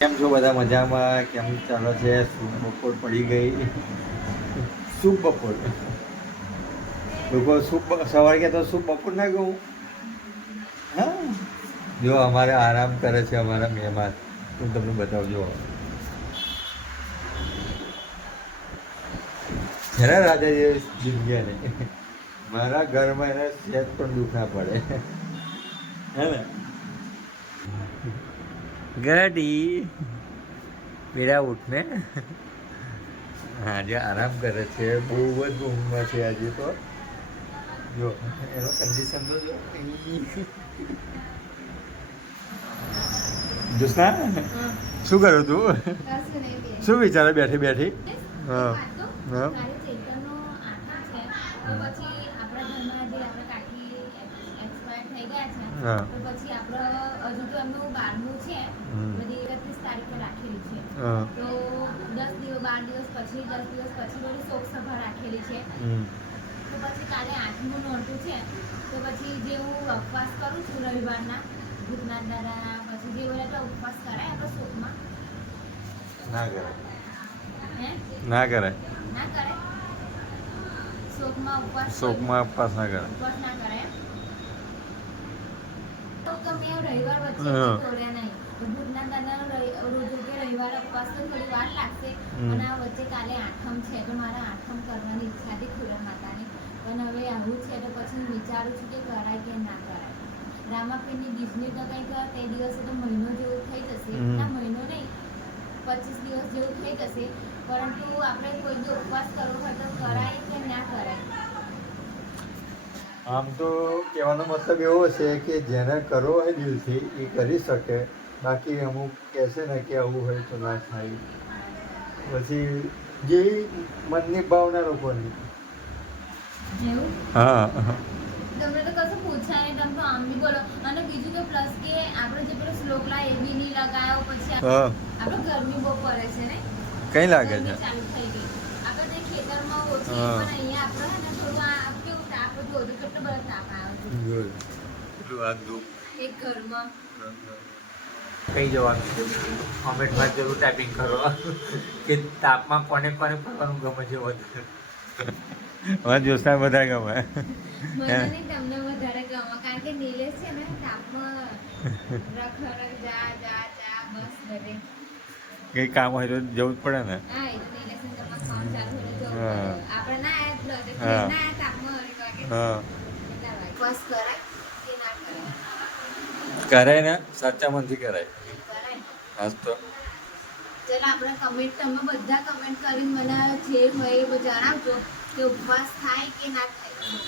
કેમ છો બધા મજામાં? કેમ ચાલે છે? શુભ બપોર પડી ગઈ. શુભ બપોર લોકો સવારે કહેતા શુભ બપોર ના કહું. હા, જો અમારે આરામ કરે છે અમારા મહેમાન. હું તમને બતાવજો. ખરા રાજા જેવી જિંદગી નહીં. મારા ઘરમાં એને સેજ પણ દુઃખ ના પડે. હે ને ગાડી બેડા ઉઠને. આજે આરામ કરે છે. બહુ જ ઊંઘમાં છે આજે તો. જો એનો કન્ડિશન તો જો. જોસ્ના શું કરું તું? શું વિચારે બેઠી બેઠી? હા હા હા પછી આપણે હજુ તો એમનું 12મું છે, બધી 31 તારીખે રાખેલી છે. હા તો 10 દિવસ 12 દિવસ પછી 10 દિવસ પછી બધી શોક સભા રાખેલી છે. તો પછી કાલે 8મું નોરતું છે. તો પછી જે હું ઉપવાસ કરું છું રવિવારના ભૂતનાથ દાદાના, પછી જે બધા તો ઉપવાસ કરાય આપણે શોકમાં ના કરાય. હે ના કરાય. ના કરાય શોકમાં શોકમાં ઉપવાસ ના કરાય. ઉપવાસ ના કરાય એમ? તો મેં રવિવાર વચ્ચે તોડ્યા નહીં. તો ભૂતનાથ દાદાનો રોજ કે રવિવારે ઉપવાસ તો થોડી વાર લાગશે, અને આ વચ્ચે કાલે 8મ છે. તો મારે 8મ કરવાની ઈચ્છા હતી ખુરમ માતાની, પણ હવે આવું છે તો પછી હું વિચારું છું કે કરાય કે ના કરાય. રામાપીરની બીજની તો કંઈક તે દિવસે તો મહિનો જેવું થઈ જશે. ના, મહિનો નહીં, 25 દિવસ જેવું થઈ જશે. પરંતુ આપણે કોઈ બી ઉપવાસ કરવો હોય તો કરાય કે ના કરાય? આમ તો કહેવાનો મતલબ એવો છે કે જેને કરવો હોય દિલથી એ કરી શકે. બાકી અમુક કહેશે ને કે આવું હોય તો ના થાય. પછી જે મનની ભાવના લોકોની. જેવું હા તમને તો કશું પૂછાય નહીં, તમે તો આમ બી બોલો. અને બીજું તો પ્લસ કે આપણે જે પેલો શ્લોકલા એ બી નહીં લગાયો, પછી હા આપણે ગરમી બહુ પડે છે ને, કઈ લાગે છે? ગરમી ચાલુ થઈ ગઈ. આપણે તે ખેતરમાં ઓછી, હા. પણ અહીંયા આપણે હે ને થોડું આ કેવું તાપ હતું, હજુ કેટલો બધો તાપ આવ્યો છે કેટલું આ દુઃખ એક ઘરમાં. કઈ જવાનું છે? કોમેન્ટમાં જરૂર ટાઈપિંગ કરો કે તાપમાં કોને કોને ફરવાનું ગમે છે વધારે. મને જોશના વધારે ગમે. મને નહીં, તમને વધારે ગમે, કારણ કે નીલેશ છે ને તાપમાં રખડક જા જા જા બસ બધે. કઈ કામ હોય તો જવું જ પડે ને. હા, એ તો નીલેશ ને તમારે કામ ચાલુ હોય તો જવું હા. પડે. આપણે ના આયા જ હા. ના આયા તાપમાં 8 વાગે. હા કેટલા વાગે? બસ કરાય કે ના કરાય? કરાય ને, સાચા મનથી કરાય. કરાય. આજ તો ચાલો આપણે કમેન્ટ, તમે બધા કમેન્ટ કરીને મને જે હોય એ જણાવજો કે ઉપવાસ થાય કે ના થાય.